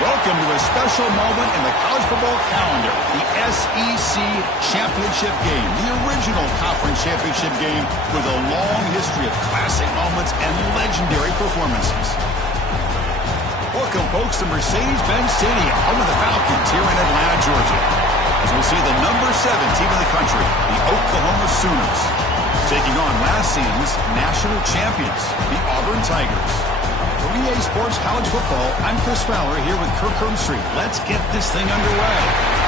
Welcome to a special moment in the college football calendar, the SEC Championship Game, the original conference championship game with a long history of classic moments and legendary performances. Welcome, folks, to Mercedes-Benz Stadium, home of the Falcons here in Atlanta, Georgia. As we'll see the number 7 team in the country, the Oklahoma Sooners, taking on last season's national champions, the Auburn Tigers. For EA Sports College Football, I'm Chris Fowler here with Kirk Herbstreit. Let's get this thing underway.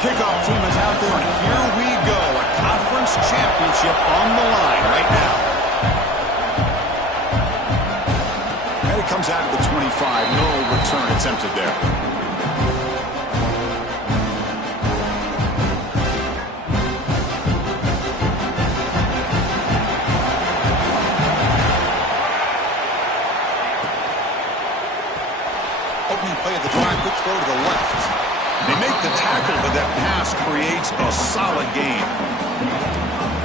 Kickoff team is out there, and here we go. A conference championship on the line right now. And it comes out of the 25. No return attempted there. Opening play of the drive, quick throw to the left. They make the tackle, but that pass creates a solid gain.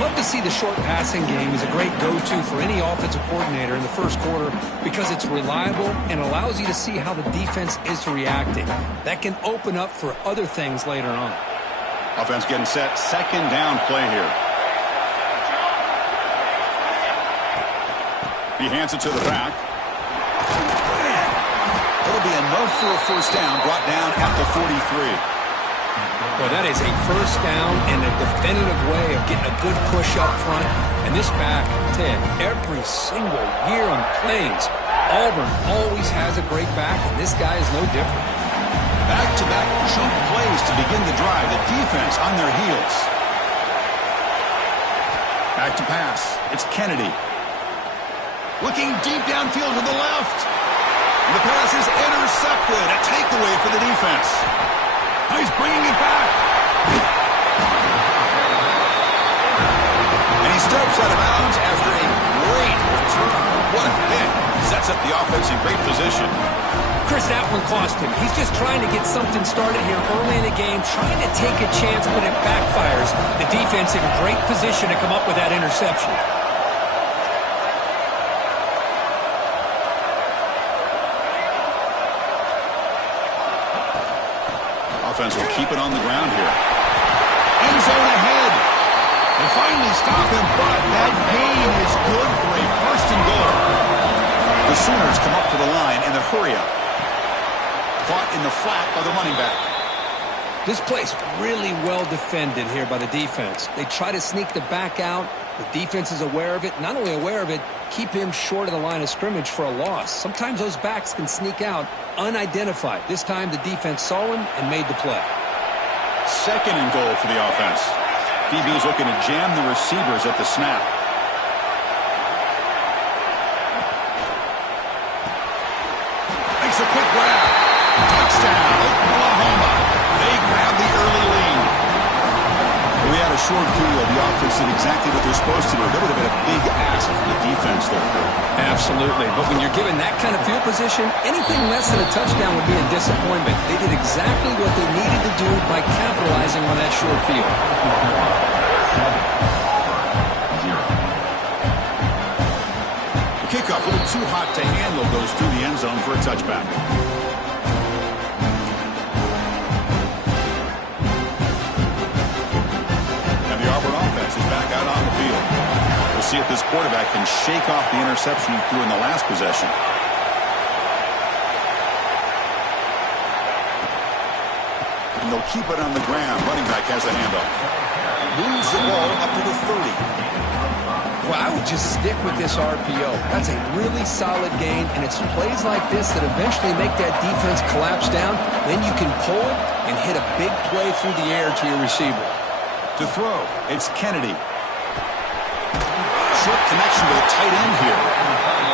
Love to see the short passing game is a great go-to for any offensive coordinator in the first quarter because it's reliable and allows you to see how the defense is reacting. That can open up for other things later on. Offense getting set. Second down play here. He hands it to the back. It'll be enough for a first down, brought down at the 43. Well, that is a first down and a definitive way of getting a good push up front. And this back, Ted, every single year on Plains, Auburn always has a great back, and this guy is no different. Back-to-back jump plays to begin the drive. The defense on their heels. Back to pass. It's Kennedy. Looking deep downfield to the left. The pass is intercepted. A takeaway for the defense. Now he's bringing it back. And he steps out of bounds after a great return. What a hit. Sets up the offense in great position. Chris, that one cost him. He's just trying to get something started here early in the game, trying to take a chance, but it backfires. The defense in great position to come up with that interception. Offense will keep it on the ground here. End zone ahead. They finally stop him, but that gain is good for a first and goal. The Sooners come up to the line in the hurry-up. Caught in the flat by the running back. This play's really well defended here by the defense. They try to sneak the back out. The defense is aware of it. Not only aware of it, keep him short of the line of scrimmage for a loss. Sometimes those backs can sneak out unidentified. This time the defense saw him and made the play. Second and goal for the offense. DB is looking to jam the receivers at the snap. Makes a quick grab. Touchdown, Oklahoma. They grab the early lead. We had a short video of the offense did exactly what they're supposed to do. That would have been a big ask from the defense there. Absolutely. But when you're given that kind of field position, anything less than a touchdown would be a disappointment. They did exactly what they needed to do by capitalizing on that short field. The kickoff a little too hot to handle, goes through the end zone for a touchback. Is back out on the field. We'll see if this quarterback can shake off the interception he threw in the last possession. And they'll keep it on the ground. Running back has the handoff. Moves the ball up to the 30. Well, I would just stick with this RPO. That's a really solid gain, and it's plays like this that eventually make that defense collapse down. Then you can pull and hit a big play through the air to your receiver. To throw, it's Kennedy. Short connection to the tight end here.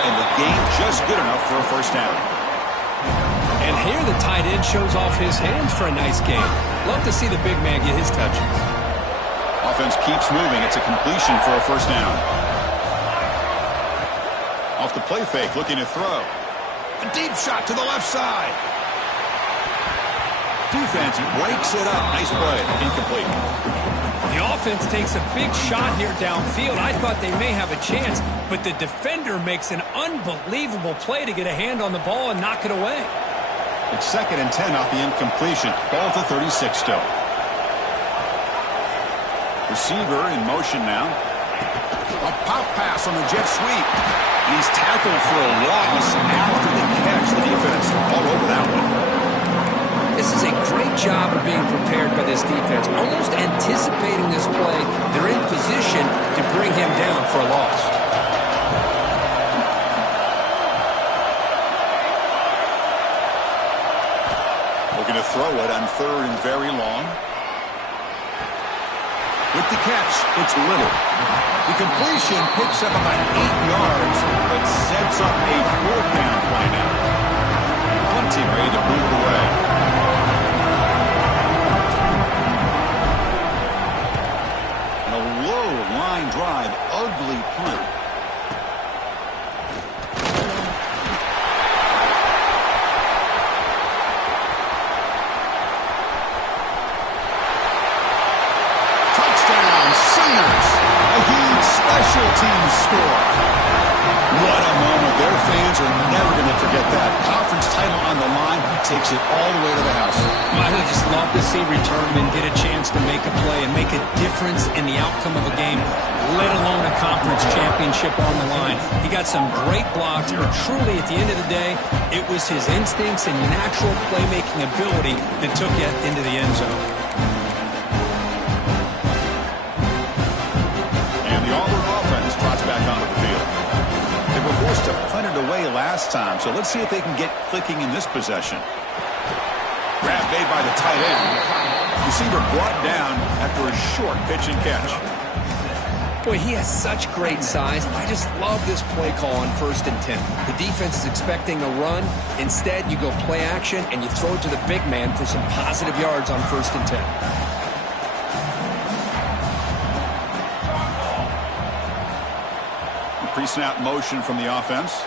And the gain just good enough for a first down. And here the tight end shows off his hands for a nice game. Love to see the big man get his touches. Offense keeps moving. It's a completion for a first down. Off the play fake, looking to throw. A deep shot to the left side. Defense breaks it up. Nice play. Incomplete. The offense takes a big shot here downfield. I thought they may have a chance, but the defender makes an unbelievable play to get a hand on the ball and knock it away. It's 2nd and 10 off the incompletion. Ball at the 36 still. Receiver in motion now. A pop pass on the jet sweep. He's tackled for a loss after the catch. The defense all over that one. This is a great job of being prepared by this defense. Almost anticipating this play, they're in position to bring him down for a loss. Looking to throw it on 3rd and very long. With the catch, it's Little. The completion picks up about 8 yards, but sets up a 4th down play now. Plenty ready to move away. Line drive, ugly punt. Touchdown, Sooners! A huge special teams score. What a moment. Their fans are never going to forget that. Conference title on the line takes it all the way to the house. I just love to see returnmen get a chance to make a play and make a difference in the outcome of a game, let alone a conference championship on the line. He got some great blocks, but truly at the end of the day, it was his instincts and natural playmaking ability that took you into the end zone. And the Auburn offense trots back onto the field. They were forced to punt it away last time, so let's see if they can get clicking in this possession. Grab made by the tight end. Receiver brought down after a short pitch and catch. Boy, he has such great size. I just love this play call on 1st and 10. The defense is expecting a run. Instead, you go play action, and you throw it to the big man for some positive yards on 1st and 10. Pre-snap motion from the offense.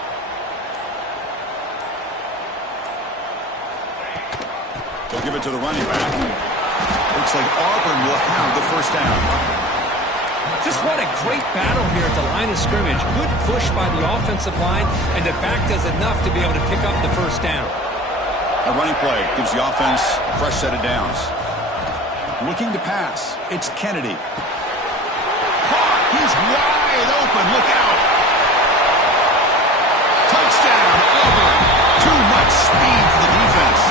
They'll give it to the running back. Looks like Auburn will have the first down. Just what a great battle here at the line of scrimmage. Good push by the offensive line, and the back does enough to be able to pick up the first down. A running play gives the offense a fresh set of downs. Looking to pass. It's Kennedy. He's wide open. Look out. Touchdown, Auburn. Too much speed for the defense.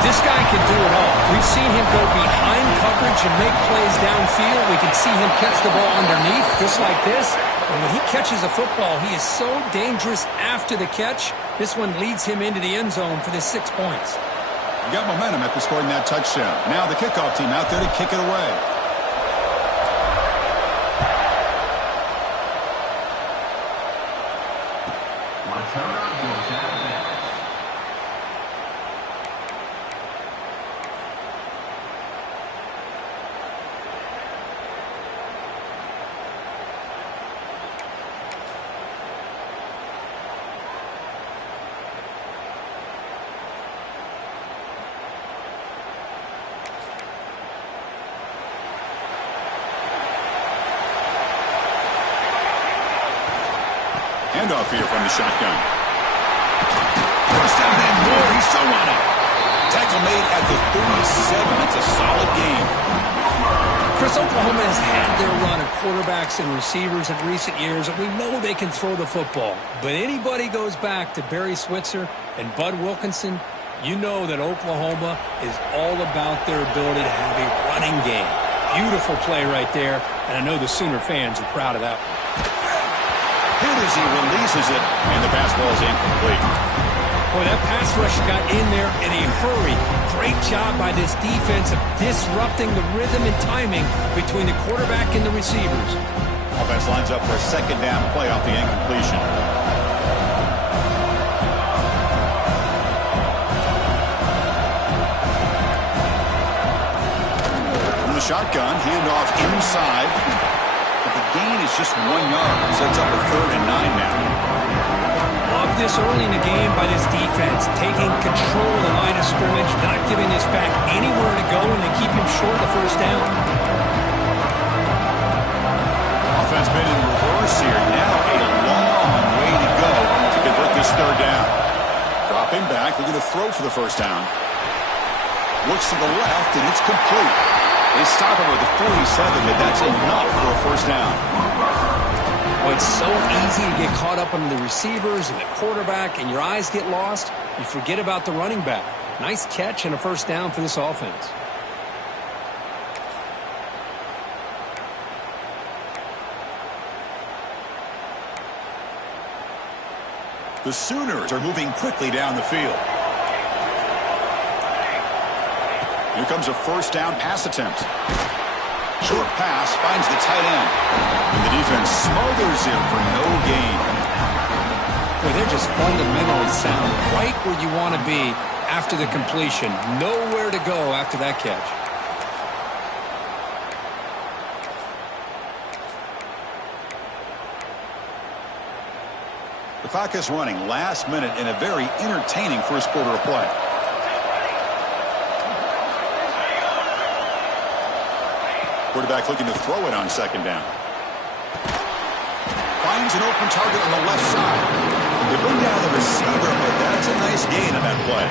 This guy can do it all. We've seen him go behind coverage and make plays downfield. We can see him catch the ball underneath, just like this. And when he catches a football, he is so dangerous after the catch. This one leads him into the end zone for the 6 points. You got momentum after scoring that touchdown. Now the kickoff team out there to kick it away. Handoff here from the shotgun. First down and more. He's still running. Tackle made at the 37. It's a solid game. Chris, Oklahoma has had their run of quarterbacks and receivers in recent years, and we know they can throw the football. But anybody goes back to Barry Switzer and Bud Wilkinson, you know that Oklahoma is all about their ability to have a running game. Beautiful play right there, and I know the Sooner fans are proud of that one. Hit as he releases it, and the pass ball is incomplete. Boy, that pass rush got in there in a hurry. Great job by this defense of disrupting the rhythm and timing between the quarterback and the receivers. Offense lines up for a second down play off the incompletion. shotgun, handoff inside. But the gain is just 1 yard. Sets up a 3rd and 9 now. Love this early in the game by this defense, taking control of the line of scrimmage, not giving this back anywhere to go, and they keep him short of the first down. Offense been in reverse here. Now a long way to go to convert this 3rd down. Dropping back, looking to throw for the first down. Looks to the left, and it's complete. They stop him at the 47, but that's enough for a first down. Well, it's so easy to get caught up on the receivers and the quarterback, and your eyes get lost. You forget about the running back. Nice catch and a first down for this offense. The Sooners are moving quickly down the field. Here comes a first down pass attempt. Short pass finds the tight end. And the defense smothers him for no gain. Boy, they're just fundamentally sound. Right where you want to be after the completion. Nowhere to go after that catch. The clock is running last minute in a very entertaining first quarter of play. Quarterback looking to throw it on second down. Finds an open target on the left side. They bring down the receiver, but that's a nice gain on that play.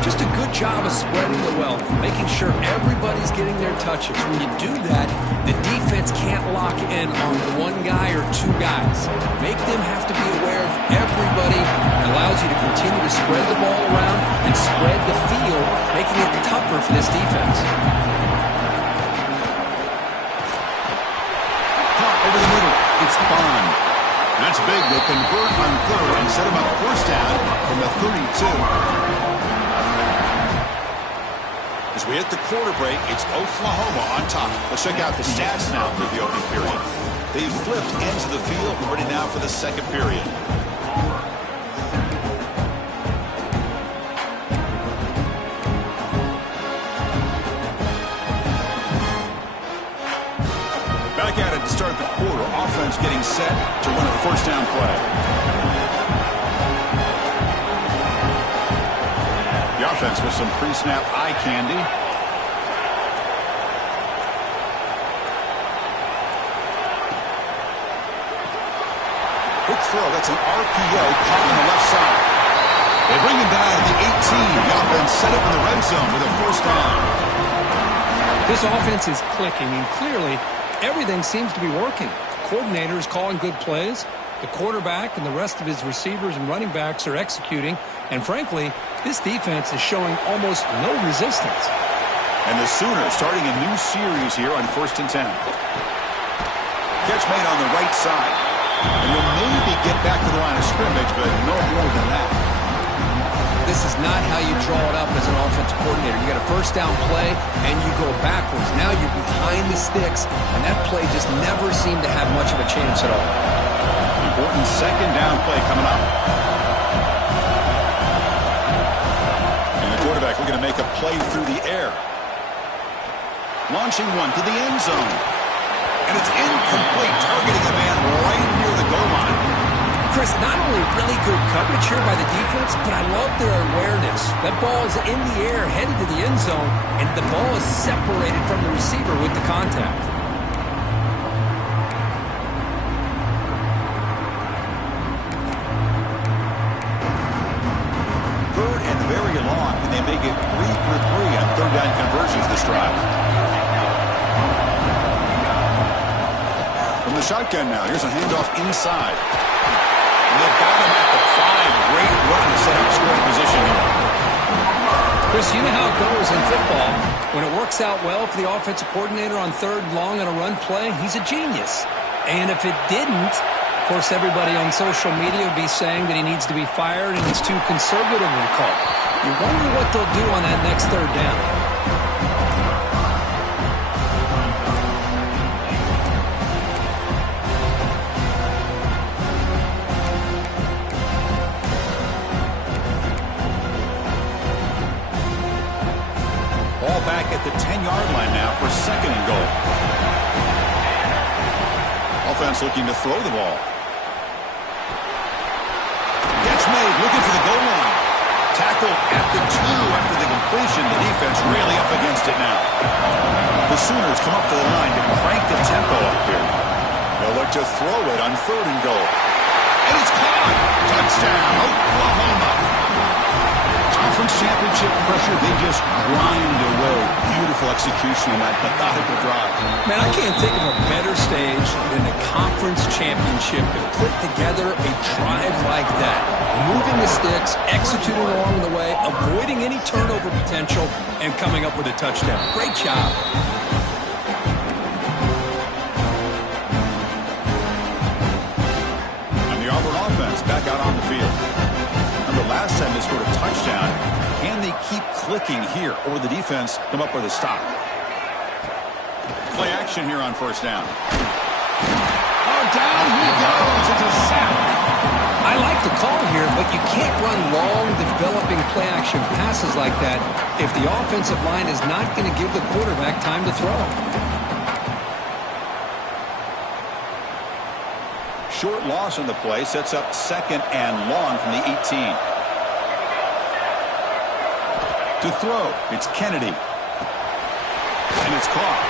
Just a good job of spreading the wealth, making sure everybody's getting their touches. When you do that, the defense can't lock in on one guy or two guys. Make them have to be aware of everybody. It allows you to continue to spread the ball around and spread the field, making it tougher for this defense. Over the middle, it's Bond. That's big. They convert on 3rd and set him up first down from the 32. As we hit the quarter break, it's Oklahoma on top. Let's check out the stats now for the opening period. They've flipped ends of the field and ready now for the second period. Back at it to start the quarter. Offense getting set to run a first down play. The offense with some pre-snap eye candy. Quick throw. That's an RPO caught on the left side. They bring him down to the 18. The offense set up in the red zone with a first down. This offense is clicking, and clearly everything seems to be working. The coordinator is calling good plays. The quarterback and the rest of his receivers and running backs are executing. And frankly, this defense is showing almost no resistance. And the Sooners starting a new series here on 1st and 10. Catch made on the right side. And will maybe get back to the line of scrimmage, but no more than that. This is not how you draw it up as an offensive coordinator. You got a first down play, and you go backwards. Now you're behind the sticks, and that play just never seemed to have much of a chance at all. Important second down play coming up. And the quarterback looking to make a play through the air. Launching one to the end zone. And it's incomplete, targeting a man right near the goal line. Chris, not only really good coverage here by the defense, but I love their awareness. That ball is in the air, headed to the end zone, and the ball is separated from the receiver with the contact. Third and very long, and they make it 3 for 3 on third down conversions this drive. From the shotgun now, here's a handoff inside. And they've got him at the 5. Great run to set up scoring position here. Chris, you know how it goes in football. When it works out well for the offensive coordinator on third and long on a run play, he's a genius. And if it didn't, of course, everybody on social media would be saying that he needs to be fired and he's too conservative of a call. You wonder what they'll do on that next third down. Back at at the 10-yard line now for second and goal. Offense looking to throw the ball. Catch made, looking for the goal line. Tackled at the 2 after the completion. The defense really up against it now. The Sooners come up to the line to crank the tempo up here. They'll look to throw it on third and goal. And it's caught. Touchdown, Oklahoma. Conference championship pressure, they just grind away. Beautiful execution on that methodical drive. Man, I can't think of a better stage than the conference championship to put together a drive like that. Moving the sticks, executing along the way, avoiding any turnover potential, and coming up with a touchdown. Great job. And the Auburn offense back out on the field. Remember, last time they scored a touchdown. Can they keep clicking here, or the defense come up with a stop? Play action here on first down. Oh, down he goes. It's a sack. I like the call here, but you can't run long, developing play-action passes like that if the offensive line is not going to give the quarterback time to throw. Short loss on the play sets up second and long from the 18. To throw, it's Kennedy. And it's caught.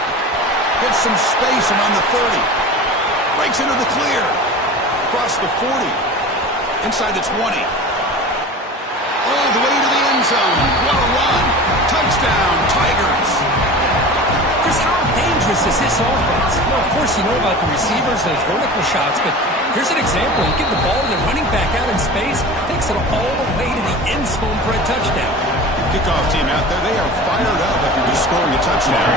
Gets some space and on the 30. Breaks into the clear. Across the 40. Inside the 20. All the way to the end zone. What a run. Touchdown, Tigers. Chris, how dangerous is this offense? Well, of course, you know about the receivers, those vertical shots, but here's an example. You give the ball to the running back out in space, takes it all the way to the end zone for a touchdown. Kickoff team out there, they are fired up after just scoring a touchdown.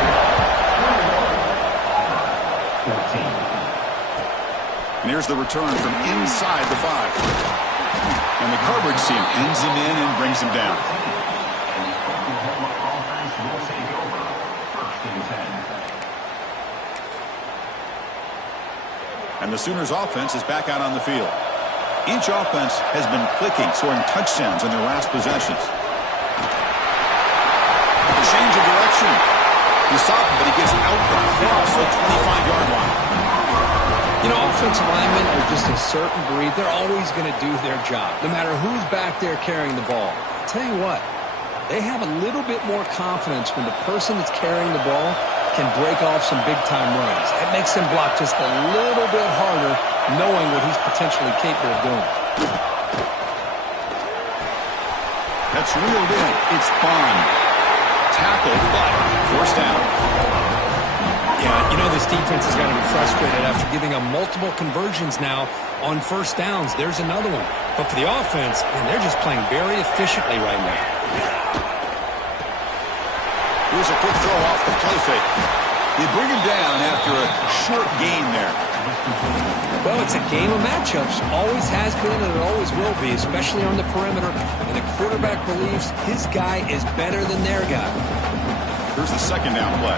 And here's the return from inside the 5. And the coverage team pins him in and brings him down. And the Sooners offense is back out on the field. Each offense has been clicking, scoring touchdowns in their last possessions. Change of direction. He stopped him, but he gets out across the 25-yard line. You know, offensive linemen are just a certain breed. They're always going to do their job, no matter who's back there carrying the ball. I'll tell you what, they have a little bit more confidence when the person that's carrying the ball can break off some big-time runs. It makes them block just a little bit harder, knowing what he's potentially capable of doing. That's reeled in. It's Bond. Tackled, but forced down. Yeah, you know this defense has got to be frustrated after giving up multiple conversions now on first downs. There's another one. But for the offense, man, they're just playing very efficiently right now. Here's a quick throw off the play fake. They bring him down after a short gain there. Well, it's a game of matchups. Always has been and it always will be, especially on the perimeter. And the quarterback believes his guy is better than their guy. Here's the second down play.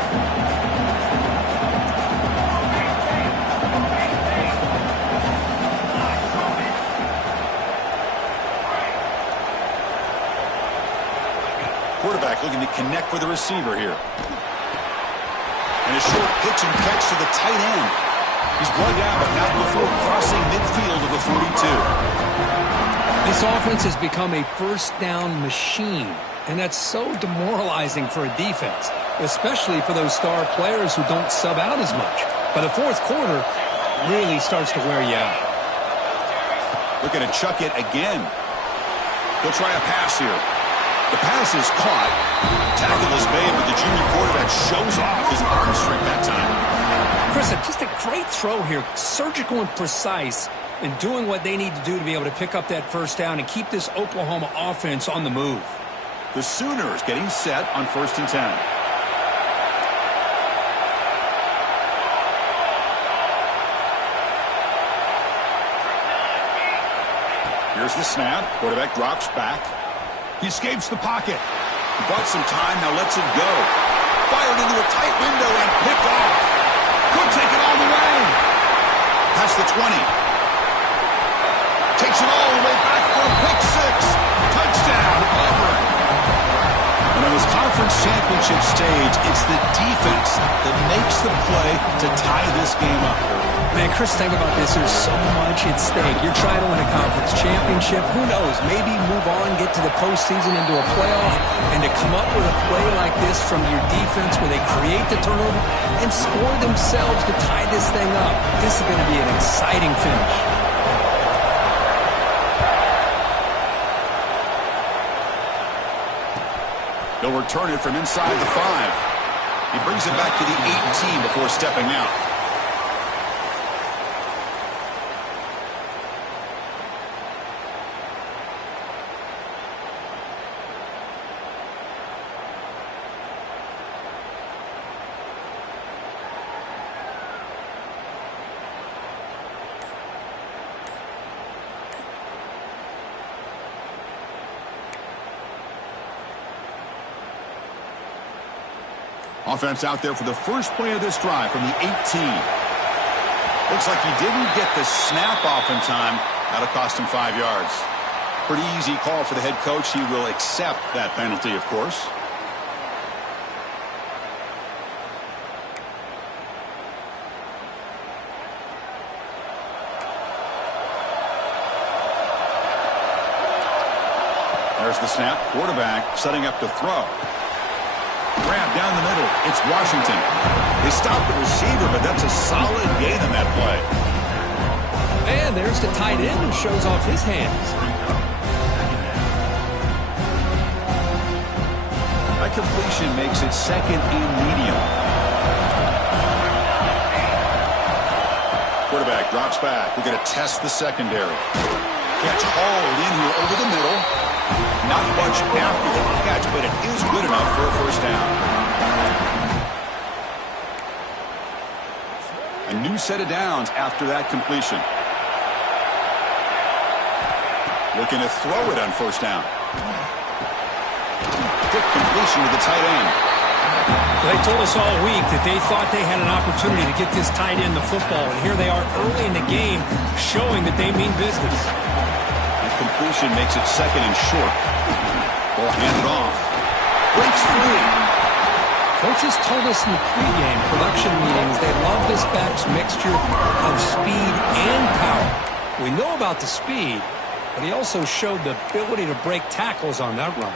Quarterback looking to connect with the receiver here. And a short pitch and catch to the tight end. He's brought down, but not before crossing midfield of the 42. This offense has become a first down machine, and that's so demoralizing for a defense, especially for those star players who don't sub out as much. But the fourth quarter really starts to wear you out. Looking to chuck it again. He'll try a pass here. The pass is caught. Tackle is made, but the junior quarterback shows off his arm strength that time. Chris, just a great throw here. Surgical and precise in doing what they need to do to be able to pick up that first down and keep this Oklahoma offense on the move. The Sooners getting set on 1st and 10. Here's the snap. Quarterback drops back. He escapes the pocket. He bought some time, now lets it go. Fired into a tight window and picked off. Could take it all the way. Past the 20. Takes it all the way back for a pick six. Touchdown, Auburn. And on this conference championship stage, it's the defense that makes the play to tie this game up. Man, Chris, think about this. There's so much at stake. You're trying to win a conference championship. Who knows? Maybe move on, get to the postseason, into a playoff, and to come up with a play like this from your defense where they create the turnover and score themselves to tie this thing up. This is going to be an exciting finish. He'll return it from inside the 5. He brings it back to the 18 before stepping out. Offense out there for the first play of this drive from the 18. Looks like he didn't get the snap off in time. That'll cost him 5 yards. Pretty easy call for the head coach. He will accept that penalty, of course. There's the snap. Quarterback setting up to throw. Grab down the middle. It's Washington. They stopped the receiver, but that's a solid gain on that play. And there's the tight end who shows off his hands. That completion makes it 2nd and medium. Quarterback drops back. We're going to test the secondary. Catch hauled in here over the middle. Not much after the catch, but it is good enough for a first down. A new set of downs after that completion. Looking to throw it on first down. Quick completion to the tight end. They told us all week that they thought they had an opportunity to get this tight end the football, and here they are early in the game showing that they mean business. Completion makes it 2nd and short. Ball handed off. Breaks free. Coaches told us in the pregame production meetings they love this back's mixture of speed and power. We know about the speed, but he also showed the ability to break tackles on that run.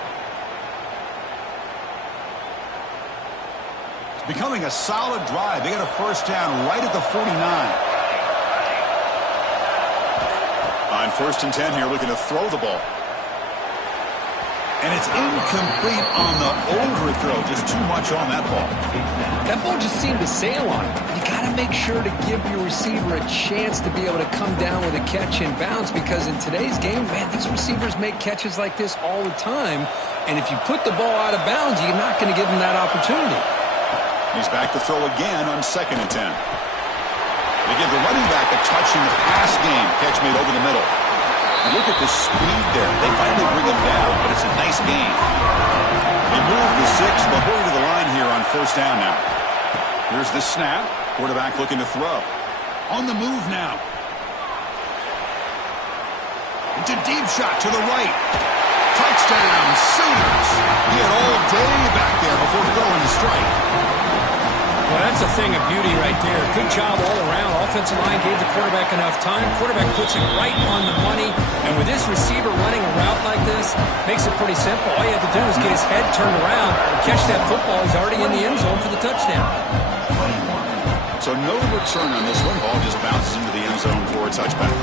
It's becoming a solid drive. They got a first down right at the 49. On 1st and 10 here, looking to throw the ball. And it's incomplete on the overthrow. Just too much on that ball. That ball just seemed to sail on him. You got to make sure to give your receiver a chance to be able to come down with a catch and bounce, because in today's game, man, these receivers make catches like this all the time. And if you put the ball out of bounds, you're not going to give them that opportunity. He's back to throw again on 2nd and 10. They give the running back a touch in the pass game. Catch made over the middle. And look at the speed there. They finally bring him down, but it's a nice gain. They move the 6, but hurry to the line here on first down now. Here's the snap. Quarterback looking to throw. On the move now. It's a deep shot to the right. Touchdown, Sooners. He had all day back there before throwing the strike. Well, that's a thing of beauty right there. Good job all around. Offensive line gave the quarterback enough time. Quarterback puts it right on the money. And with this receiver running a route like this, makes it pretty simple. All you have to do is get his head turned around, catch that football. He's already in the end zone for the touchdown. So no return on this one. Ball just bounces into the end zone for a touchback.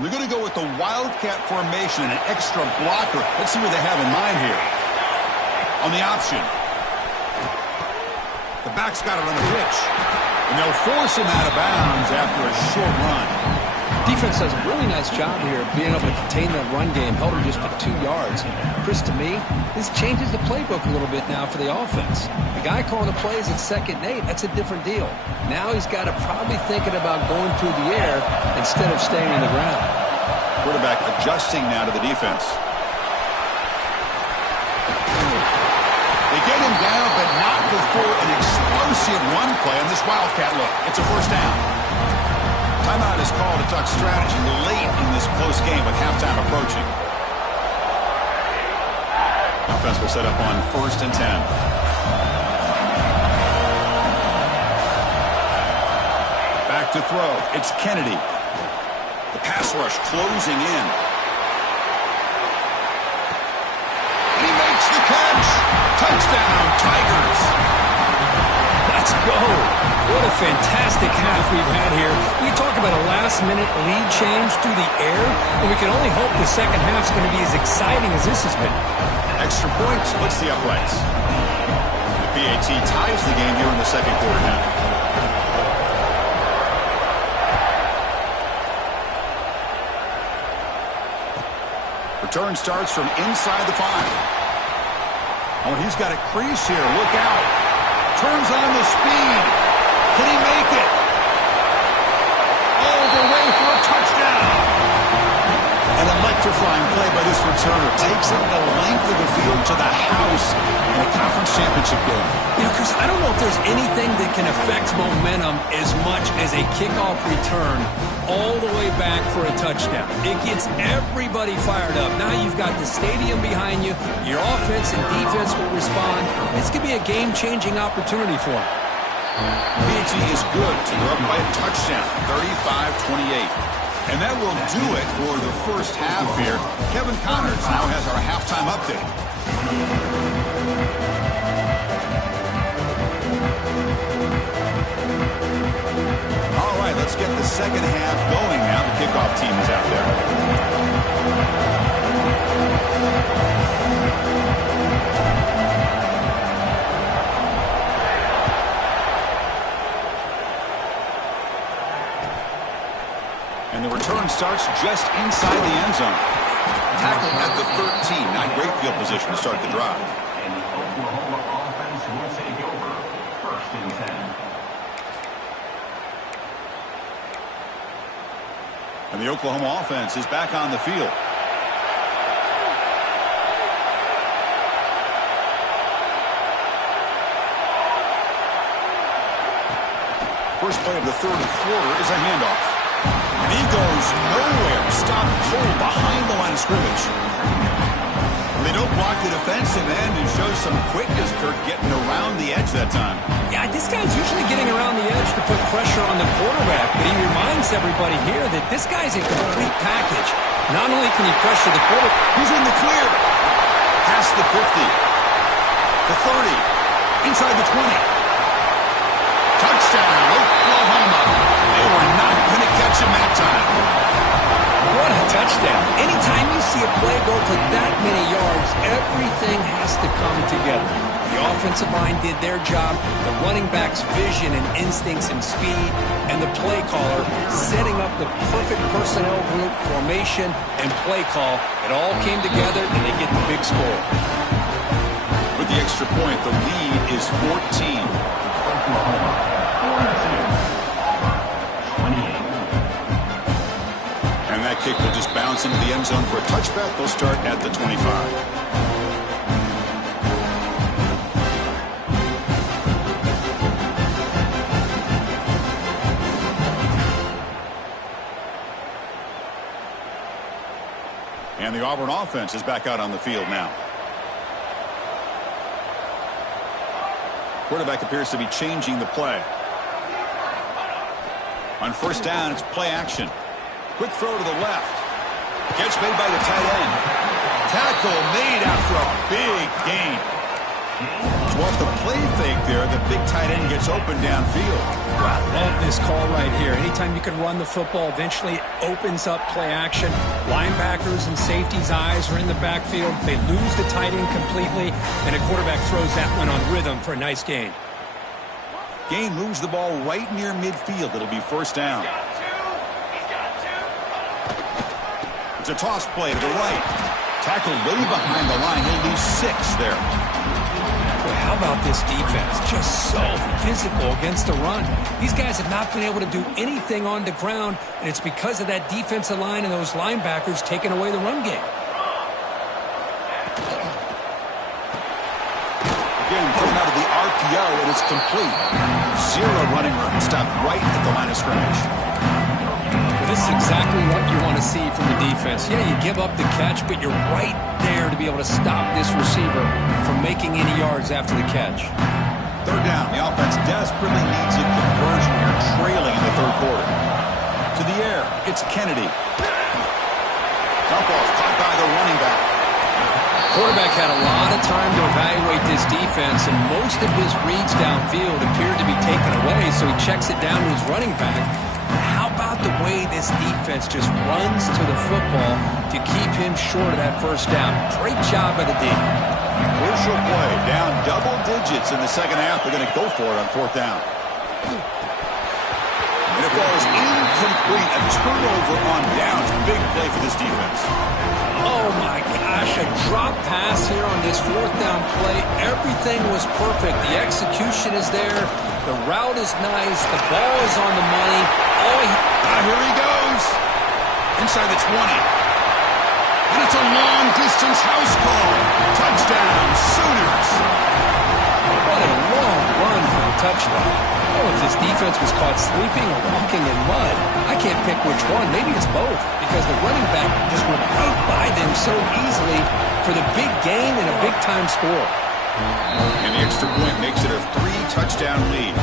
They're going to go with the Wildcat formation and an extra blocker. Let's see what they have in mind here. On the option. The back's got it on the pitch. And they'll force him out of bounds after a short run. Defense does a really nice job here of being able to contain that run game. Held him just for 2 yards. Chris, to me, this changes the playbook a little bit now for the offense. The guy calling the plays at 2nd and 8, that's a different deal. Now he's got to probably thinking about going through the air instead of staying on the ground. Quarterback adjusting now to the defense. get him down, but not before an explosive run play on this Wildcat look. It's a first down. Timeout is called to talk strategy late in this close game with halftime approaching. Offense will set up on 1st and 10. Back to throw. It's Kennedy. The pass rush closing in. He makes the catch. Touchdown, Tigers. Let's go. What a fantastic half we've had here. We talk about a last-minute lead change through the air, and we can only hope the second half's going to be as exciting as this has been. Extra point splits the uprights. The PAT ties the game here in the second quarter now. Return starts from inside the 5. Oh, he's got a crease here. Look out. Turns on the speed. Can he make it? All the way for a touchdown. An electrifying play by this returner. Takes it the length of the field to the house in a conference championship game. You know, Chris, I don't know if there's anything that can affect momentum as much as a kickoff return all the way back for a touchdown. It gets everybody fired up. Now you've got the stadium behind you. Your offense and defense will respond. This could be a game-changing opportunity for them. PAT is good to go up by a touchdown, 35-28. And that will do it for the first half here. Kevin Connors now has our halftime update. All right, let's get the second half going now. The kickoff team is out there. And the return starts just inside the end zone. Tackle at the 13. Not great field position to start the drive. And the Oklahoma offense will take over 1st and 10. And the Oklahoma offense is back on the field. First play of the third quarter is a handoff. And he goes nowhere. Stopped cold behind the line of scrimmage. They don't block the defensive end and shows some quickness, Kirk, getting around the edge that time. Yeah, this guy's usually getting around the edge to put pressure on the quarterback, but he reminds everybody here that this guy's a complete package. Not only can he pressure the quarterback, he's in the clear. Past the 50. The 30. Inside the 20. Touchdown, Oklahoma. They were not going to catch him that time. what a touchdown. Anytime you see a play go for that many yards, everything has to come together. The offensive line did their job, the running back's vision and instincts and speed, and the play caller setting up the perfect personnel group, formation, and play call. It all came together, and they get the big score. With the extra point, the lead is 14. And that kick will just bounce into the end zone for a touchback. They'll start at the 25. And the Auburn offense is back out on the field now. Quarterback appears to be changing the play. On first down, it's play action. Quick throw to the left. Catch made by the tight end. Tackle made after a big gain. So off the play fake there, the big tight end gets open downfield. Wow, I love this call right here. Anytime you can run the football, eventually it opens up play action. Linebackers and safeties' eyes are in the backfield. They lose the tight end completely, and a quarterback throws that one on rhythm for a nice gain. Gain moves the ball right near midfield. It'll be first down. It's a toss play to the right. Tackled way behind the line. He'll lose 6 there. Boy, how about this defense? Just so physical against the run. These guys have not been able to do anything on the ground, and it's because of that defensive line and those linebackers taking away the run game. Again, RPO, and it's complete. Zero running room. Stopped right at the line of scrimmage. This is exactly what you want to see from the defense. Yeah, you give up the catch, but you're right there to be able to stop this receiver from making any yards after the catch. Third down. The offense desperately needs a conversion here, trailing in the third quarter. To the air. It's Kennedy. Dump off caught by the running back. Quarterback had a lot of time to evaluate this defense, and most of his reads downfield appeared to be taken away, so he checks it down to his running back. How about the way this defense just runs to the football to keep him short of that first down? Great job by the D. Crucial play. Down double digits in the second half. They're going to go for it on fourth down. And it falls incomplete. A turnover on downs. Big play for this defense. Oh, my gosh. A drop pass here on this fourth down play. Everything was perfect. The execution is there. The route is nice. The ball is on the money. Here he goes. Inside the 20. And it's a long-distance house call. Touchdown, Sooners. What a long run for the touchdown. Oh, if this defense was caught sleeping or walking in mud, I can't pick which one. Maybe it's both, because the running back just went right by them so easily for the big gain and a big-time score. And the extra point makes it a 3-touchdown lead.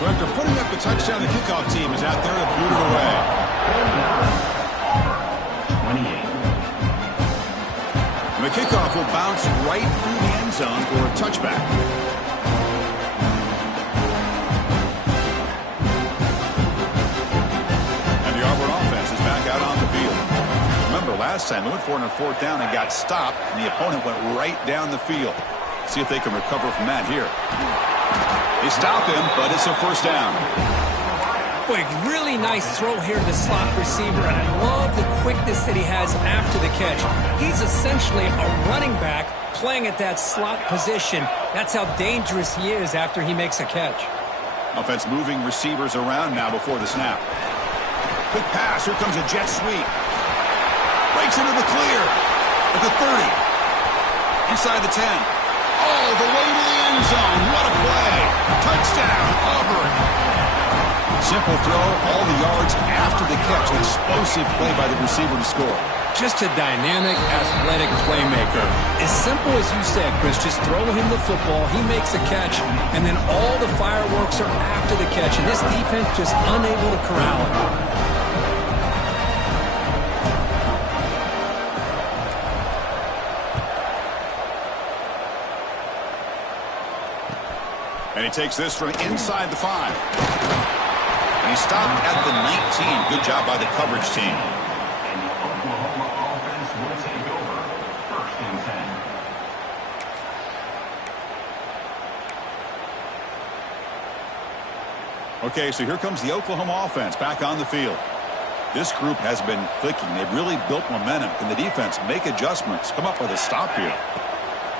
So after putting up the touchdown, the kickoff team is out there to boot it away. 28. And the kickoff will bounce right through the end zone for a touchback. And the Auburn offense is back out on the field. Remember, last time they went for it on fourth down and got stopped, and the opponent went right down the field. See if they can recover from that here. They stop him, but it's a first down. Boy, really nice throw here to the slot receiver, and I love the quickness that he has after the catch. He's essentially a running back playing at that slot position. That's how dangerous he is after he makes a catch. Offense moving receivers around now before the snap. Quick pass. Here comes a jet sweep. Breaks into the clear at the 30. Inside the 10. All the way to the end zone. What a play. Touchdown, Auburn. Simple throw, all the yards after the catch. An explosive play by the receiver to score. Just a dynamic, athletic playmaker. As simple as you said, Chris, just throw him the football, he makes a catch, and then all the fireworks are after the catch, and this defense just unable to corral him. And he takes this from inside the 5. And he stopped at the 19. Good job by the coverage team. And the Oklahoma offense will take over. First and 10. Okay, so here comes the Oklahoma offense back on the field. This group has been clicking. They've really built momentum. Can the defense make adjustments? Come up with a stop here.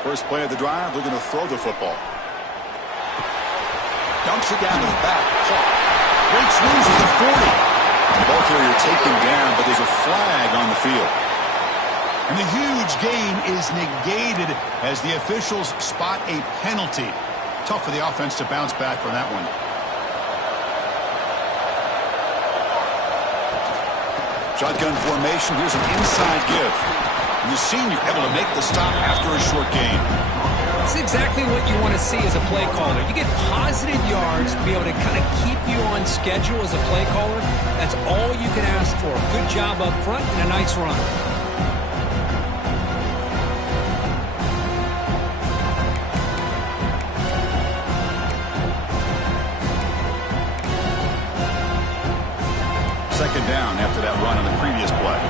First play of the drive, they're going to throw the football. Dumps it down to the back. Breaks loose at the 40. The ball carrier taken down, but there's a flag on the field. And the huge gain is negated as the officials spot a penalty. Tough for the offense to bounce back from that one. Shotgun formation. Here's an inside give. And the senior able to make the stop after a short gain. That's exactly what you want to see as a play caller. You get positive yards to be able to kind of keep you on schedule as a play caller. That's all you can ask for. Good job up front and a nice run. Second down after that run on the previous play.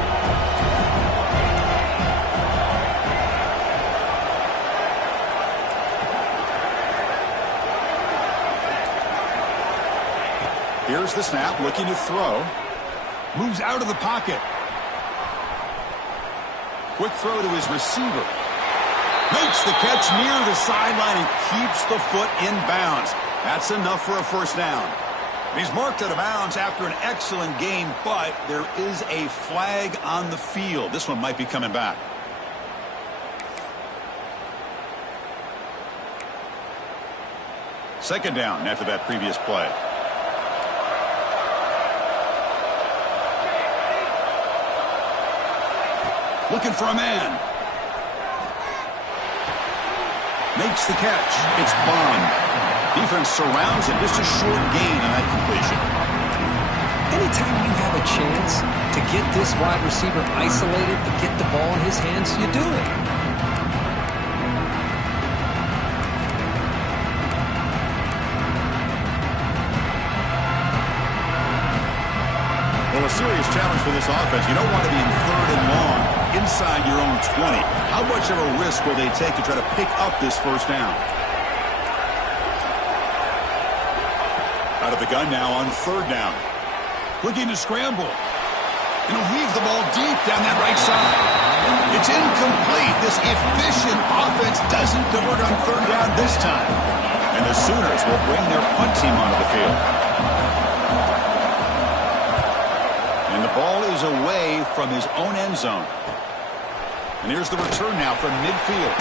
Here's the snap, looking to throw. Moves out of the pocket. Quick throw to his receiver. Makes the catch near the sideline and keeps the foot in bounds. That's enough for a first down. He's marked out of bounds after an excellent game, but there is a flag on the field. This one might be coming back. Second down after that previous play. Looking for a man. Makes the catch. It's Bond. Defense surrounds him. Just a short gain on that completion. Anytime you have a chance to get this wide receiver isolated, to get the ball in his hands, you do it. Well, a serious challenge for this offense. You don't want to be in third and long inside your own 20. How much of a risk will they take to try to pick up this first down? Out of the gun now on third down. Looking to scramble. And he'll heave the ball deep down that right side. It's incomplete. This efficient offense doesn't convert on third down this time. And the Sooners will bring their punt team onto the field. And the ball is away from his own end zone. And here's the return now from midfield.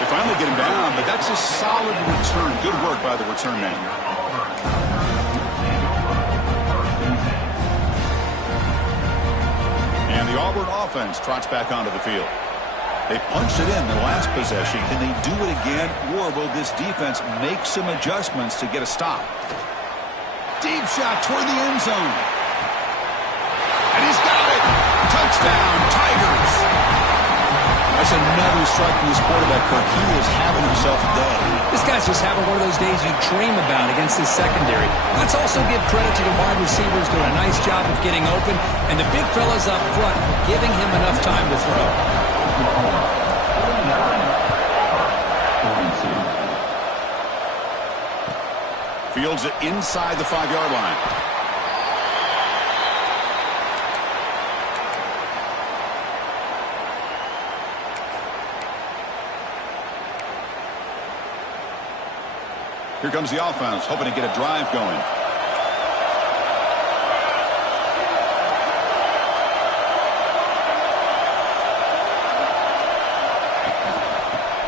They finally get him down, but that's a solid return. Good work by the return man. And the Auburn offense trots back onto the field. They punched it in the last possession. Can they do it again, or will this defense make some adjustments to get a stop? Deep shot toward the end zone. And he's got it. Touchdown, Tigers. That's another strike from this quarterback, Kirk. He is having himself a day. This guy's just having one of those days you dream about against his secondary. Let's also give credit to the wide receivers doing a nice job of getting open, and the big fellas up front for giving him enough time to throw. Fields it inside the 5-yard line. Here comes the offense, hoping to get a drive going.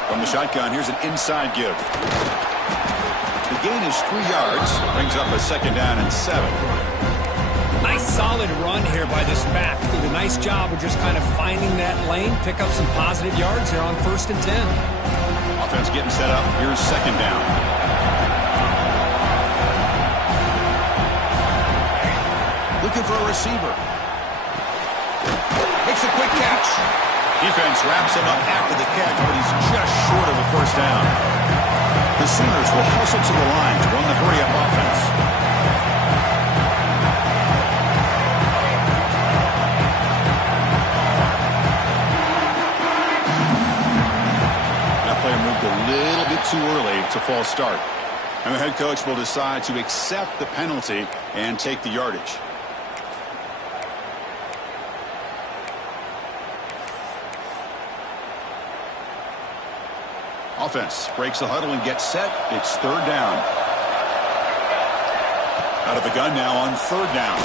From the shotgun, here's an inside give. The gain is 3 yards, brings up a second down and 7. Nice solid run here by this back. Did a nice job of just kind of finding that lane, pick up some positive yards here on 1st and 10. Offense getting set up. Here's second down. Looking for a receiver. Makes a quick catch. Defense wraps him up after the catch, but he's just short of the first down. The Sooners will hustle to the line to run the hurry-up offense. That player moved a little bit too early. It's a false start. And the head coach will decide to accept the penalty and take the yardage. Offense breaks the huddle and gets set. It's third down. Out of the gun now on third down.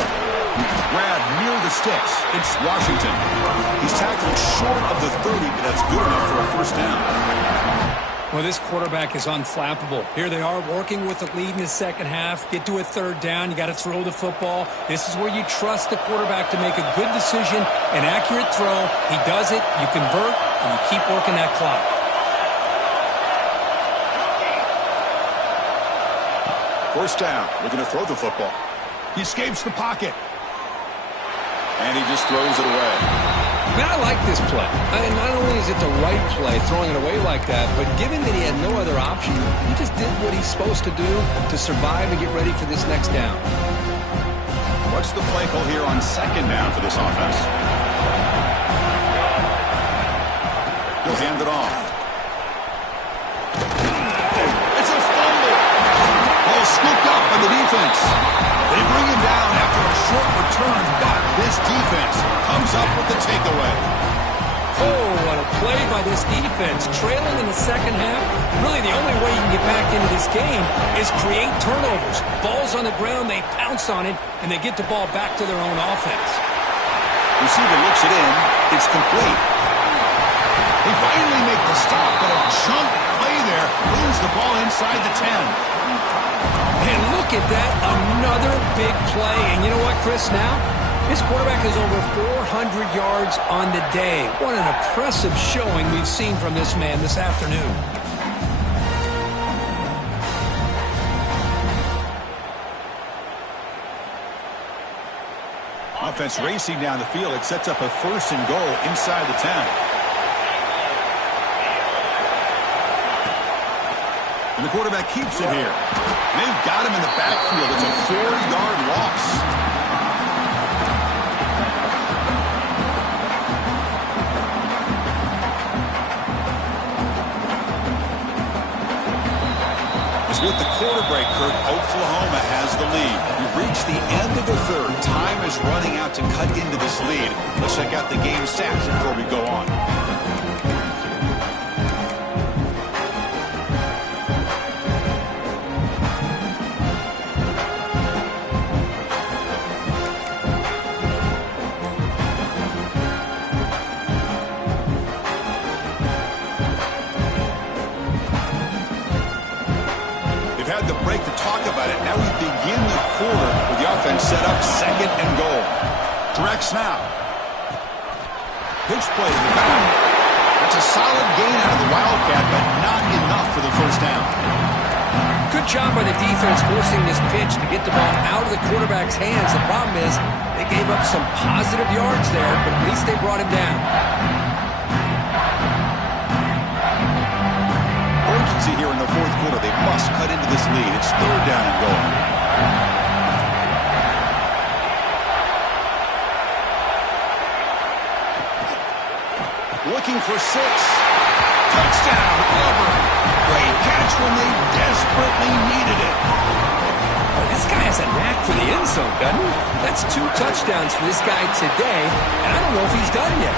Grab near the sticks. It's Washington. He's tackled short of the 30, but that's good enough for a first down. Well, this quarterback is unflappable. Here they are working with the lead in the second half. Get to a third down. You got to throw the football. This is where you trust the quarterback to make a good decision, an accurate throw. He does it. You convert, and you keep working that clock. First down, looking to throw the football. He escapes the pocket. And he just throws it away. Man, I like this play. Not only is it the right play, throwing it away like that, but given that he had no other option, he just did what he's supposed to do to survive and get ready for this next down. What's the play call here on second down for this offense? He'll hand it off. Scooped up by the defense. They bring him down after a short return, but this defense comes up with the takeaway. Oh, what a play by this defense. Trailing in the second half. Really, the only way you can get back into this game is create turnovers. Ball's on the ground, they pounce on it, and they get the ball back to their own offense. Receiver looks it in. It's complete. They finally make the stop, but a chunk plays there. Moves the ball inside the 10. And look at that, another big play. And you know what, Chris, now? This quarterback is over 400 yards on the day. What an impressive showing we've seen from this man this afternoon. Offense racing down the field. It sets up a 1st and goal inside the 10. And the quarterback keeps it here. They've got him in the backfield. It's a 4-yard loss. With the quarter break, Kirk, Oklahoma has the lead. We've reached the end of the 3rd. Time is running out to cut into this lead. Let's check out the game stats before we go on. The break to talk about it. Now we begin the quarter with the offense set up 2nd and goal. Direct snap. Pitch play to the back. That's a solid gain out of the Wildcat, but not enough for the 1st down. Good job by the defense forcing this pitch to get the ball out of the quarterback's hands. The problem is they gave up some positive yards there, but at least they brought him down. Here in the 4th quarter, they must cut into this lead. It's 3rd down and goal. Looking for 6. Touchdown, Auburn. Great catch when they desperately needed it. Oh, this guy has a knack for the end zone, doesn't he? That's 2 touchdowns for this guy today, and I don't know if he's done yet.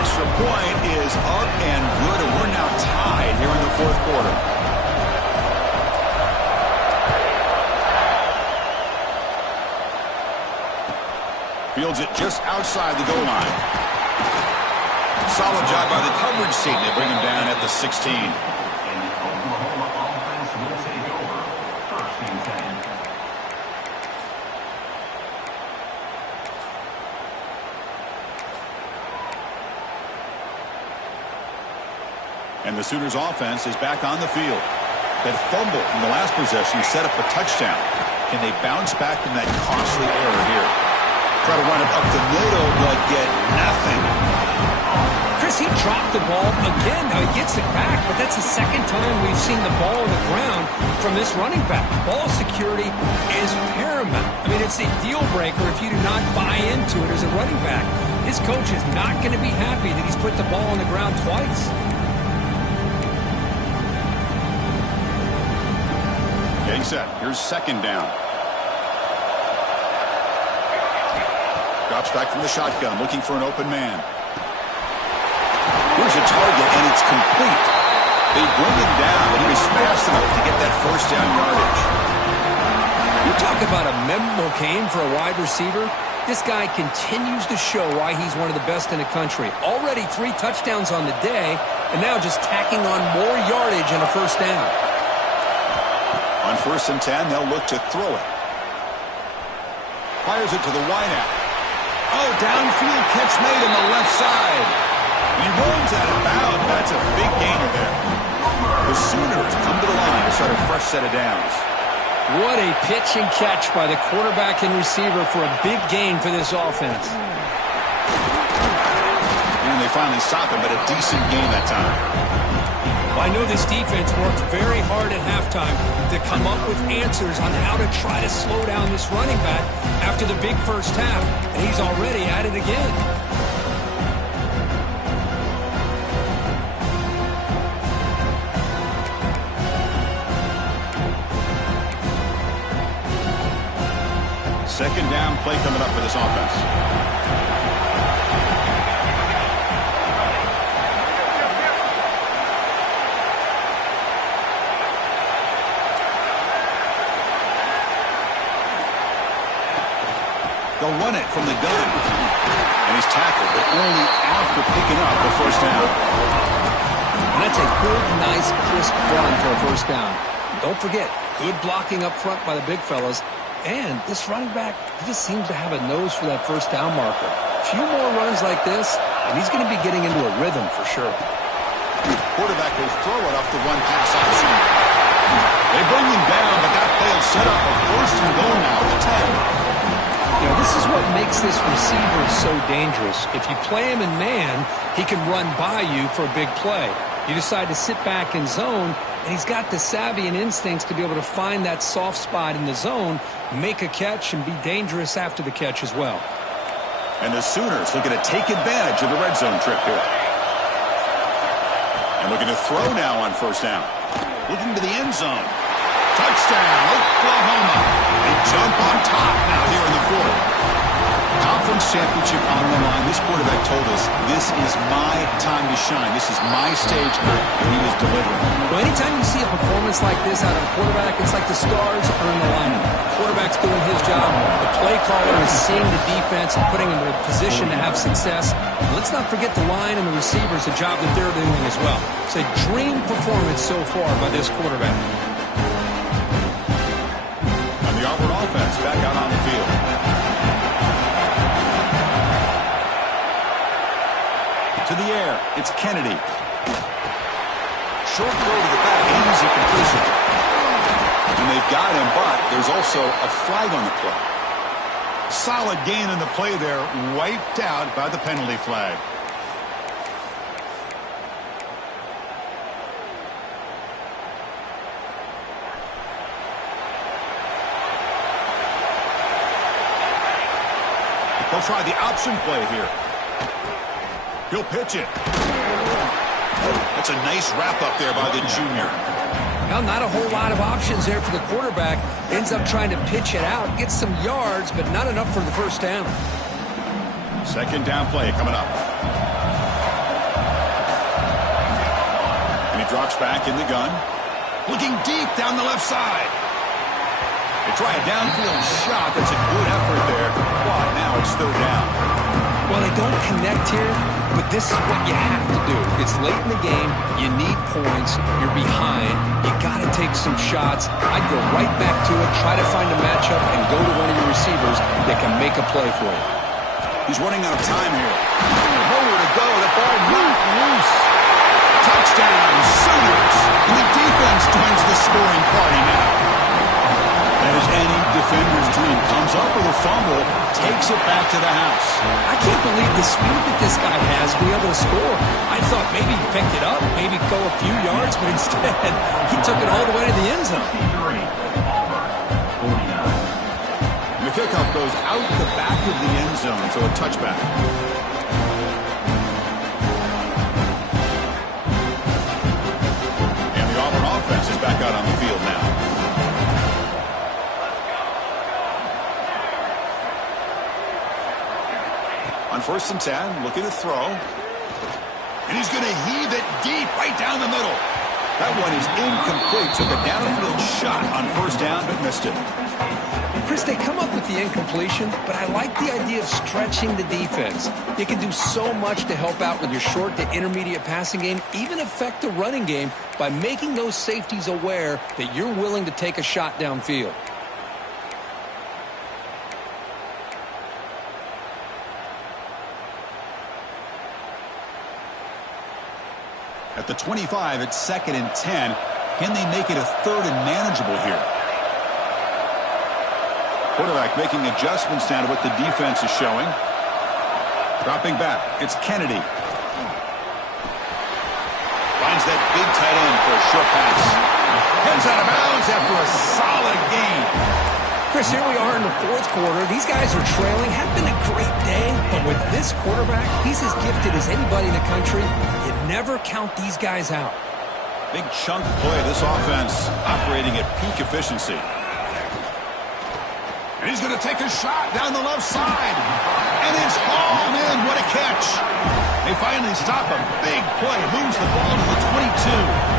Extra point is up and good, and we're now tied here in the 4th quarter. Fields it just outside the goal line. Solid job by the coverage team. They bring him down at the 16. Oklahoma offense will take over. 1st and 10. And the Sooners offense is back on the field. That fumble in the last possession set up a touchdown. Can they bounce back from that costly error here? Try to run it up the middle, but get nothing. Chris, he dropped the ball again. Now he gets it back, but that's the 2nd time we've seen the ball on the ground from this running back. Ball security is paramount. I mean, it's a deal breaker if you do not buy into it as a running back. His coach is not going to be happy that he's put the ball on the ground twice. Getting set. Here's 2nd down. Drops back from the shotgun, looking for an open man. Here's a target, and it's complete. They bring him down, but he was fast enough to get that 1st down yardage. You talk about a memorable game for a wide receiver. This guy continues to show why he's one of the best in the country. Already 3 touchdowns on the day, and now just tacking on more yardage and a 1st down. On 1st and 10, they'll look to throw it. Fires it to the wideout. Oh, downfield catch made on the left side. And he runs out of bounds. That's a big gainer there. The Sooners come to the line to start a fresh set of downs. What a pitch and catch by the quarterback and receiver for a big gain for this offense. And they finally stop him, but a decent gain that time. I know this defense worked very hard at halftime to come up with answers on how to try to slow down this running back after the big 1st half, and he's already at it again. Second down play coming up for this offense. They'll run it from the gun. And he's tackled, but only after picking up the 1st down. And that's a good, nice, crisp run for a first down. Don't forget, good blocking up front by the big fellas. And this running back, he just seems to have a nose for that first down marker. A few more runs like this, and he's going to be getting into a rhythm for sure. Quarterback will throw it off the run pass option. They bring him down, but that play will set up a first and goal now at the 10. You know, this is what makes this receiver so dangerous. If you play him in man, he can run by you for a big play. You decide to sit back in zone, and he's got the savvy and instincts to be able to find that soft spot in the zone, make a catch, and be dangerous after the catch as well. And the Sooners looking to take advantage of the red zone trip here. And looking to throw now on first down. Looking to the end zone. Touchdown, Oklahoma. They jump on top now here in the fourth. Conference championship on the line. This quarterback told us, this is my time to shine. This is my stage, Kurt, and he was delivering. Well, anytime you see a performance like this out of a quarterback, it's like the stars are in alignment. The quarterback's doing his job. The play caller is seeing the defense and putting him in a position to have success. And let's not forget the line and the receivers, the job that they're doing as well. It's a dream performance so far by this quarterback. And the Auburn offense back out on the field. To the air, it's Kennedy. Short throw to the back, easy completion. And they've got him, but there's also a flag on the play. Solid gain in the play there, wiped out by the penalty flag. They'll try the option play here. He'll pitch it. That's a nice wrap-up there by the junior. Well, not a whole lot of options there for the quarterback. Ends up trying to pitch it out, gets some yards, but not enough for the first down. Second down play coming up. And he drops back in the gun. Looking deep down the left side. They try a downfield shot. That's a good effort there. But now it's third down. Well, they don't connect here, but this is what you have to do. It's late in the game. You need points. You're behind. You got to take some shots. I'd go right back to it, try to find a matchup, and go to one of your receivers that can make a play for you. He's running out of time here. Nowhere to go. The ball not loose. Touchdown, Sooners. And the defense joins the scoring party now. That is any defender's dream. Comes up with a fumble, takes it back to the house. I can't believe the speed that this guy has to be able to score. I thought maybe he picked it up, maybe go a few yards, but instead he took it all the way to the end zone. And the kickoff goes out the back of the end zone, so a touchback. And the Auburn offense is back out on the field now. On first and 10, looking to throw. And he's going to heave it deep right down the middle. That one is incomplete. Took a downfield shot on first down, but missed it. Chris, they come up with the incompletion, but I like the idea of stretching the defense. You can do so much to help out with your short to intermediate passing game, even affect the running game by making those safeties aware that you're willing to take a shot downfield. At the 25, it's second and 10. Can they make it a third and manageable here? Quarterback making adjustments down to what the defense is showing. Dropping back, it's Kennedy. Finds that big tight end for a short pass. Heads out of bounds after a solid gain. Chris, here we are in the fourth quarter. These guys are trailing. Have been a great day, but with this quarterback, he's as gifted as anybody in the country. You never count these guys out. Big chunk play. This offense operating at peak efficiency. And he's going to take a shot down the left side. And it's hauled in. What a catch. They finally stop a big play. Moves the ball to the 22.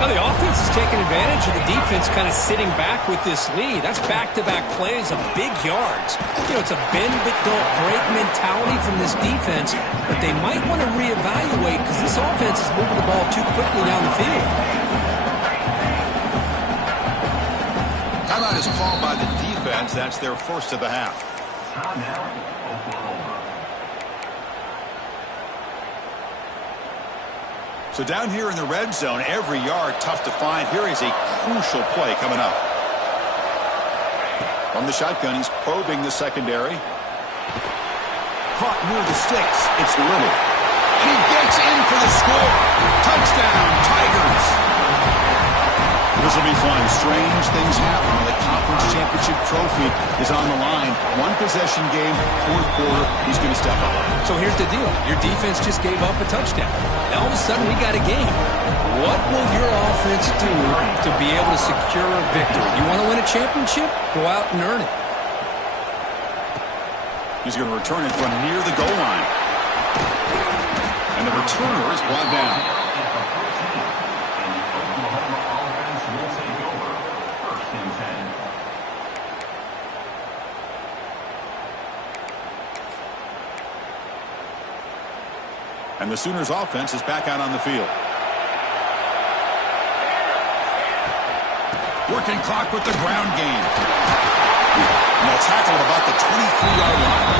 Now the offense is taking advantage of the defense kind of sitting back with this lead. That's back-to-back plays of big yards. You know, it's a bend-but-don't-break mentality from this defense, but they might want to reevaluate because this offense is moving the ball too quickly down the field. Timeout is called by the defense. That's their first of the half. So down here in the red zone, every yard tough to find. Here is a crucial play coming up. From the shotgun, he's probing the secondary. Caught near the sticks. It's Little. And he gets in for the score. Touchdown, Tigers. This will be fun. Strange things happen when the conference championship trophy is on the line. One possession game, fourth quarter, who's going to step up? So here's the deal. Your defense just gave up a touchdown. Now all of a sudden we got a game. What will your offense do to be able to secure a victory? You want to win a championship? Go out and earn it. He's going to return it from near the goal line. And the returner is brought down. And the Sooners offense is back out on the field. Working clock with the ground game. And they'll tackle at about the 23-yard line.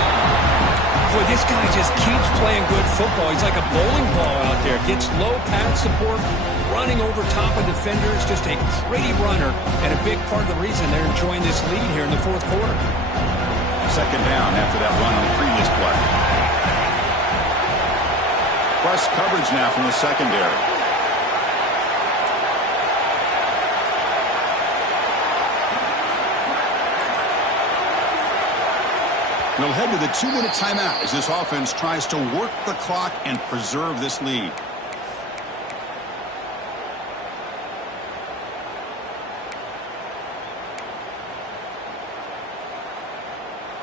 Boy, this guy just keeps playing good football. He's like a bowling ball out there. Gets low pad support, running over top of defenders. Just a gritty runner, and a big part of the reason they're enjoying this lead here in the fourth quarter. Second down after that run on the previous play. Press coverage now from the secondary. We'll head to the 2-minute timeout as this offense tries to work the clock and preserve this lead.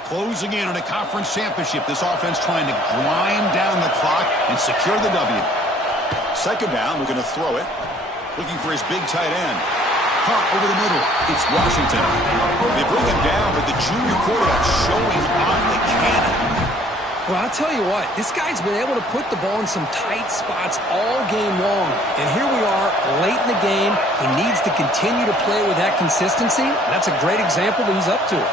Closing in on a conference championship, this offense trying to grind down the clock and secure the W. Second down, we're going to throw it. Looking for his big tight end. Caught over the middle. It's Washington. They bring him down, but the junior quarterback showing off the cannon. Well, I'll tell you what, this guy's been able to put the ball in some tight spots all game long. And here we are, late in the game. He needs to continue to play with that consistency. That's a great example that he's up to it.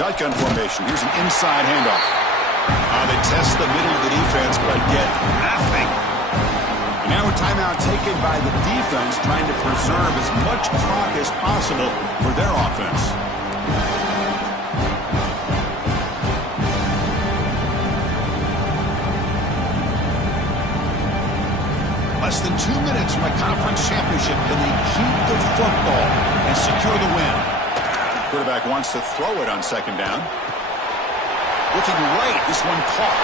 Shotgun formation. Here's an inside handoff. They test the middle of the defense, but get nothing. Now a timeout taken by the defense, trying to preserve as much clock as possible for their offense. Less than 2 minutes from a conference championship. Can they keep the football and secure the win? Quarterback wants to throw it on second down. Looking right, this one caught.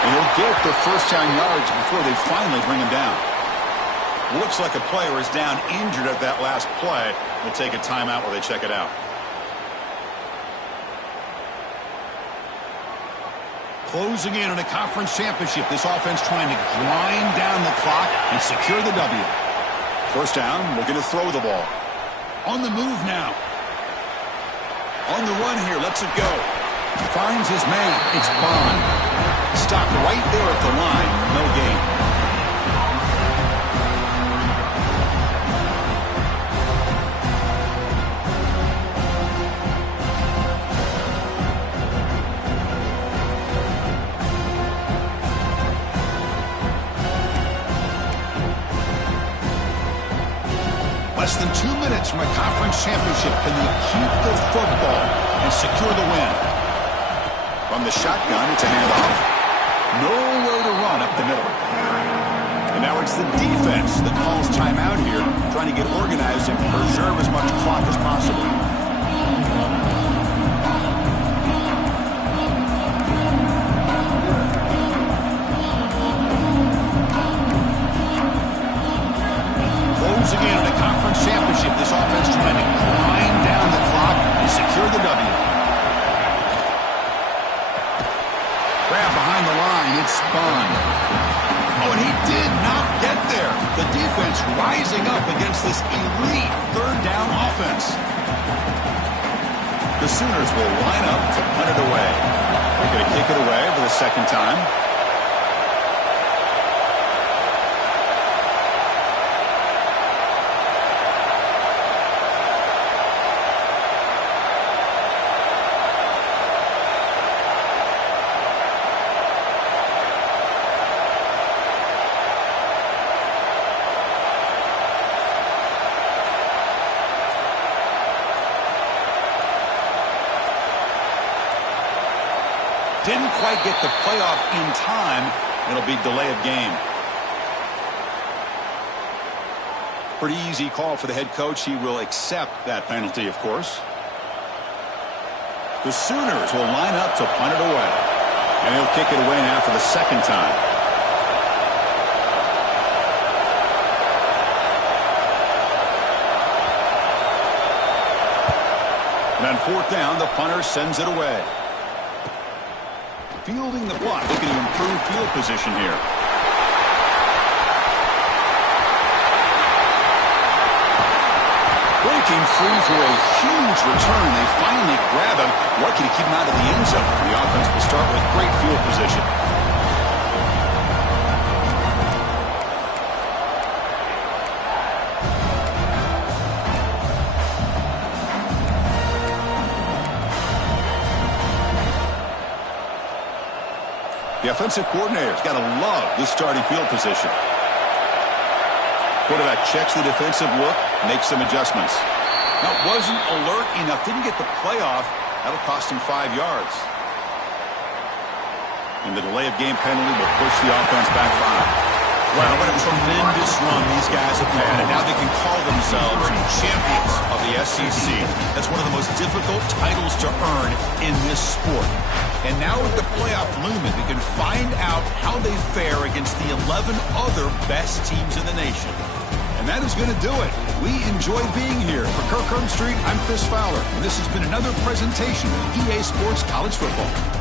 And he'll get the first down yards before they finally bring him down. Looks like a player is down injured at that last play. We'll take a timeout while they check it out. Closing in on a conference championship, this offense trying to grind down the clock and secure the W. First down, we're going to throw the ball. On the move now. On the run here, lets it go. Finds his man. It's Bond. Stopped right there at the line. No gain. Less than 2 minutes from a conference championship. Can they keep the football and secure the win? From the shotgun, it's a handoff. Nowhere to run up the middle. And now it's the defense that calls timeout here, trying to get organized and preserve as much clock as possible. Closing in on a conference championship, this offense trying to grind down the clock and secure the W. Grab behind the line, it's Spahn. Oh, and he did not get there. The defense rising up against this elite third down offense. The Sooners will line up to punt it away. They're going to kick it away for the second time. Didn't quite get the playoff in time. It'll be delay of game. Pretty easy call for the head coach. He will accept that penalty, of course. The Sooners will line up to punt it away. And he'll kick it away now for the second time. And on fourth down, the punter sends it away. Fielding the punt, looking to improve field position here. Breaking free for a huge return. They finally grab him. What can he keep him out of the end zone? The offense will start with great field position. The offensive coordinator's got to love this starting field position. Quarterback checks the defensive look, makes some adjustments. Now, wasn't alert enough, didn't get the playoff. That'll cost him 5 yards. And the delay of game penalty will push the offense back 5. Wow, what a tremendous run these guys have had, and now they can call themselves champions of the SEC. That's one of the most difficult titles to earn in this sport. And now with the playoff looming, we can find out how they fare against the 11 other best teams in the nation. And that is going to do it. We enjoy being here. For Kirk Herbstreit, I'm Chris Fowler, and this has been another presentation of EA Sports College Football.